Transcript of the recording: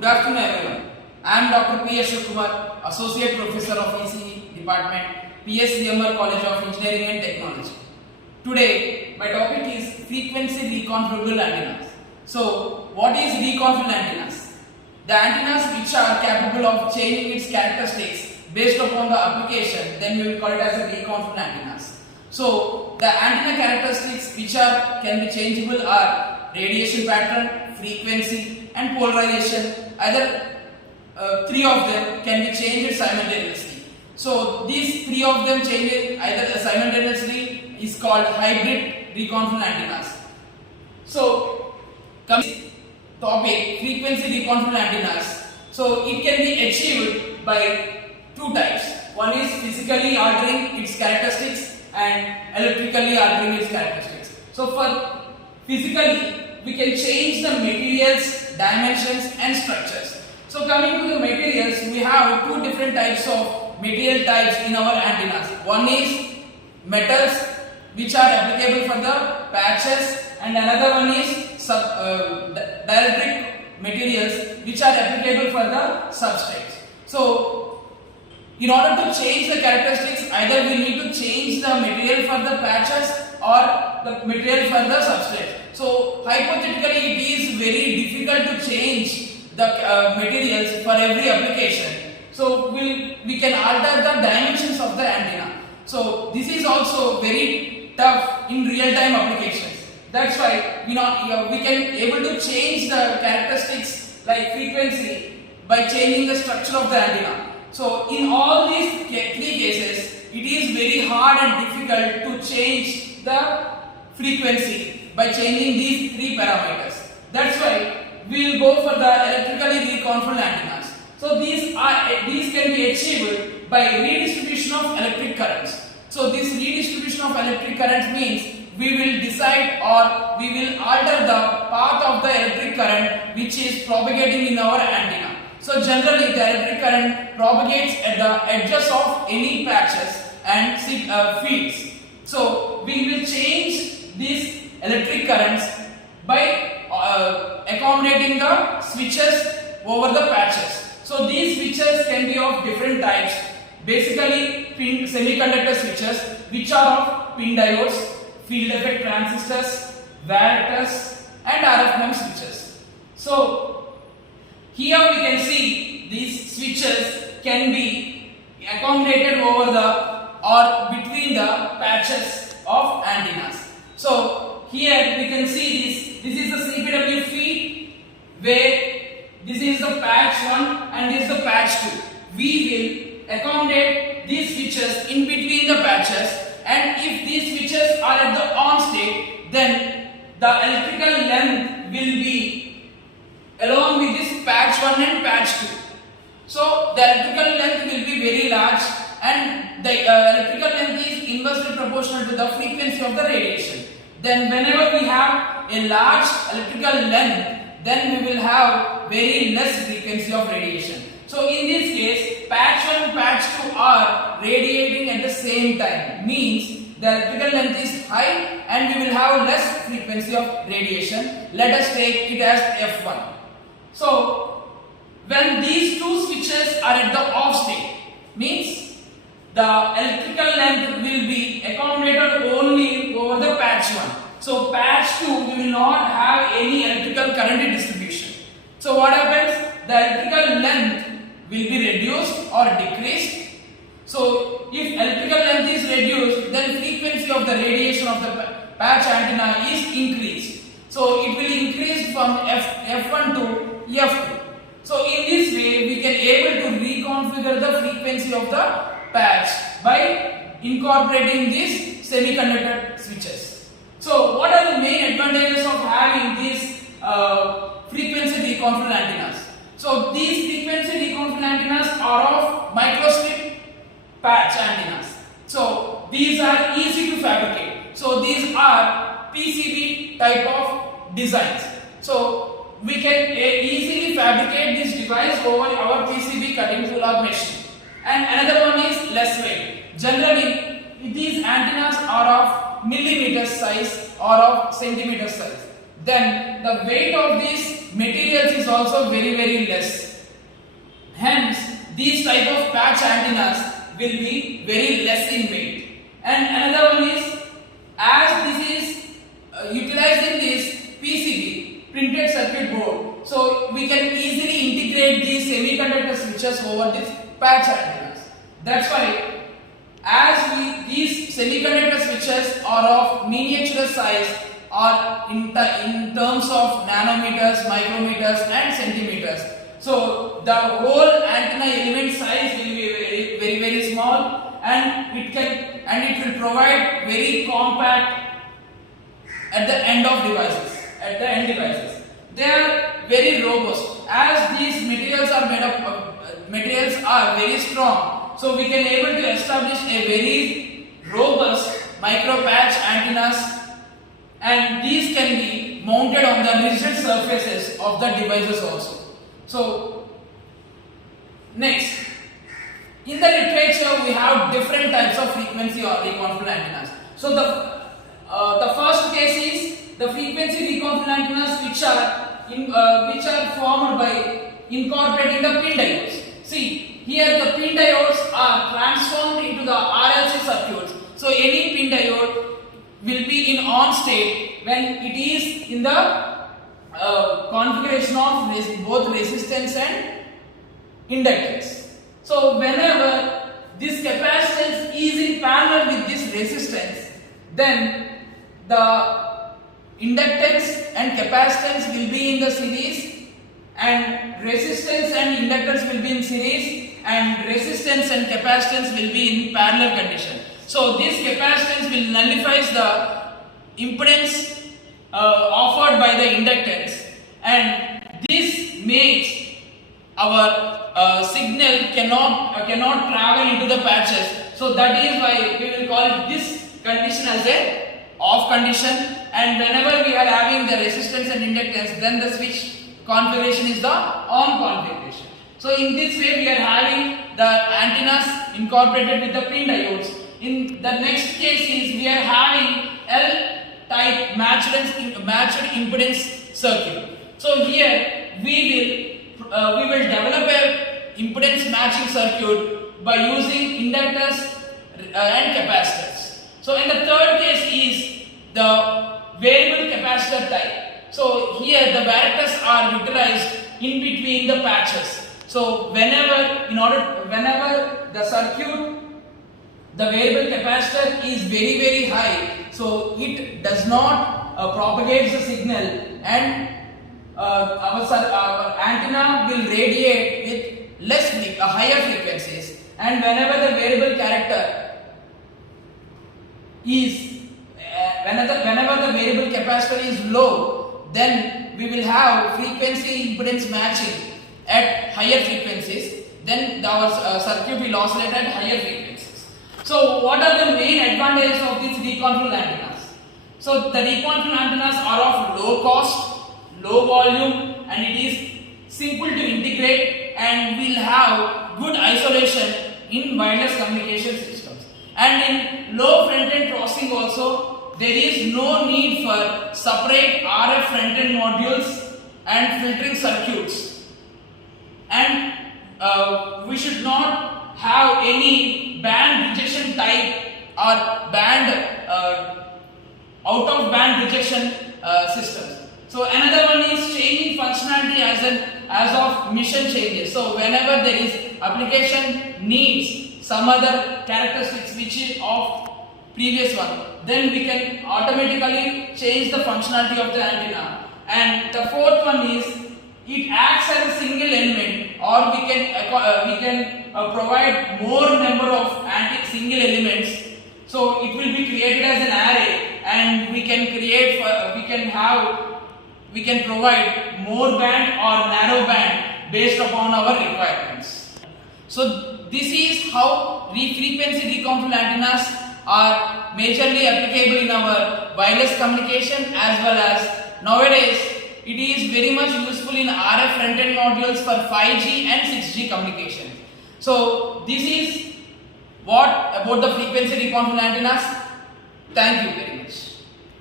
Good afternoon everyone. I am Dr. Ashok Kumar, Associate Professor of ECE Department, PSCMR College of Engineering and Technology. Today, my topic is frequency reconfigurable antennas. So, what is reconfigurable antennas? The antennas which are capable of changing its characteristics based upon the application, then we will call it as a reconfigurable antennas. So, the antenna characteristics which can be changeable are radiation pattern, frequency and polarization. Either three of them can be changed simultaneously. So these three of them changed either simultaneously is called hybrid reconfigurable antennas. So coming to topic, frequency reconfigurable antennas. So it can be achieved by two types. One is physically altering its characteristics and electrically altering its characteristics. So for physically, we can change the materials, dimensions and structures. So coming to the materials, we have two different types of material types in our antennas. One is metals which are applicable for the patches, and another one is dielectric materials which are applicable for the substrates. So in order to change the characteristics, either we need to change the material for the patches or the material for the substrate. So hypothetically, it is very difficult to change the materials for every application. So we can alter the dimensions of the antenna. So this is also very tough in real-time applications. That's why we can able to change the characteristics like frequency by changing the structure of the antenna. So in all these three cases, it is very hard and difficult to change the frequency by changing these three parameters. That's why we will go for the electrically reconfigurable antennas. So these can be achieved by redistribution of electric currents. So this redistribution of electric currents means we will decide or we will alter the path of the electric current which is propagating in our antenna. So generally the electric current propagates at the edges of any patches and fields. So we will change these electric currents by accommodating the switches over the patches. So these switches can be of different types. Basically semiconductor switches which are of pin diodes, field effect transistors, varictors and RF MEMS switches. So here we can see these switches can be accommodated over the or between the patches of antennas. So here we can see this is the CPW feed where this is the patch 1 and this is the patch 2. We will accommodate these switches in between the patches, and if these switches are at the on state, then the electrical length will be along with this patch 1 and patch 2. So the electrical length will be very large, and the electrical length is inversely proportional to the frequency of the radiation. Then whenever we have a large electrical length, then we will have very less frequency of radiation. So in this case, patch 1 and patch 2 are radiating at the same time, means the electrical length is high and we will have less frequency of radiation. Let us take it as F1. So when these two switches are at the off state, means the electrical length will be accommodated only over the patch 1. So patch 2 we will not have any electrical current distribution. So what happens? The electrical length will be reduced or decreased. So if electrical length is reduced, then frequency of the radiation of the patch antenna is increased. So it will increase from F1 to F2. So in this way we can able to reconfigure the frequency of the patch by incorporating these semiconductor switches. So what are the main advantages of having these frequency reconfigurable antennas? So these frequency reconfigurable antennas are of microstrip patch antennas. So these are easy to fabricate. So these are PCB type of designs. So we can easily fabricate this device over our PCB cutting tool or machine. And another one is less weight. Generally, these antennas are of millimeter size or of centimeter size. Then the weight of this materials is also very less. Hence, these type of patch antennas will be very less in weight. And another one is, as this is utilized in this PCB, printed circuit board, so we can easily integrate these semiconductor switches over these patch antennas. That's why, as these semiconductor switches are of miniature size, or in terms of nanometers, micrometers and centimeters. So the whole antenna element size will be very small, and it will provide very compact at the end devices. They are very robust, as these materials are very strong. So we can able to establish a very robust micro patch antennas, and these can be mounted on the rigid surfaces of the devices also. So next, in the literature we have different types of frequency or reconfigurable antennas. So the first case is the frequency reconfigurable antennas which are formed by incorporating the pin diodes. See, here the pin diodes are transformed into the RLC circuits. So any pin diode will be in on state when it is in the configuration of both resistance and inductance. So whenever this capacitance is in parallel with this resistance, then the inductance and capacitance will be in the series, and resistance and inductance will be in series, and resistance and capacitance will be in parallel condition. So this capacitance will nullifies the impedance offered by the inductance, and this makes our signal cannot travel into the patches. So that is why we will call it this condition as a off condition, and whenever we are having the resistance and inductance, then the switch configuration is the on configuration. So in this way we are having the antennas incorporated with the pin diodes. In the next case is we are having L-type matched impedance circuit. So here we will develop a impedance matching circuit by using inductors and capacitors. So in the third case is the variable capacitor type. So here the varictors are utilized in between the patches. So whenever the circuit, the variable capacitor is very high, so it does not propagate the signal, and our antenna will radiate with higher frequencies. And whenever the variable character is whenever the variable capacitor is low, then we will have frequency impedance matching at higher frequencies. Then our circuit will oscillate at higher frequencies. So what are the main advantages of these reconfigurable antennas? So the reconfigurable antennas are of low cost, low volume, and it is simple to integrate, and will have good isolation in wireless communication systems. And in low front-end processing also, there is no need for separate RF front-end modules and filtering circuits. And we should not have any band rejection type or out of band rejection systems. So another one is changing functionality as of mission changes. So whenever there is application needs some other characteristics which is of previous one, then we can automatically change the functionality of the antenna. And the fourth one is it acts as a single element, or we can provide more number of single elements. So it will be created as an array, and we can provide more band or narrow band based upon our requirements. So this is how frequency reconfigurable antennas are majorly applicable in our wireless communication, as well as nowadays it is very much useful in RF front-end modules for 5G and 6G communication. So this is what about the frequency reconfigurable antennas. Thank you very much.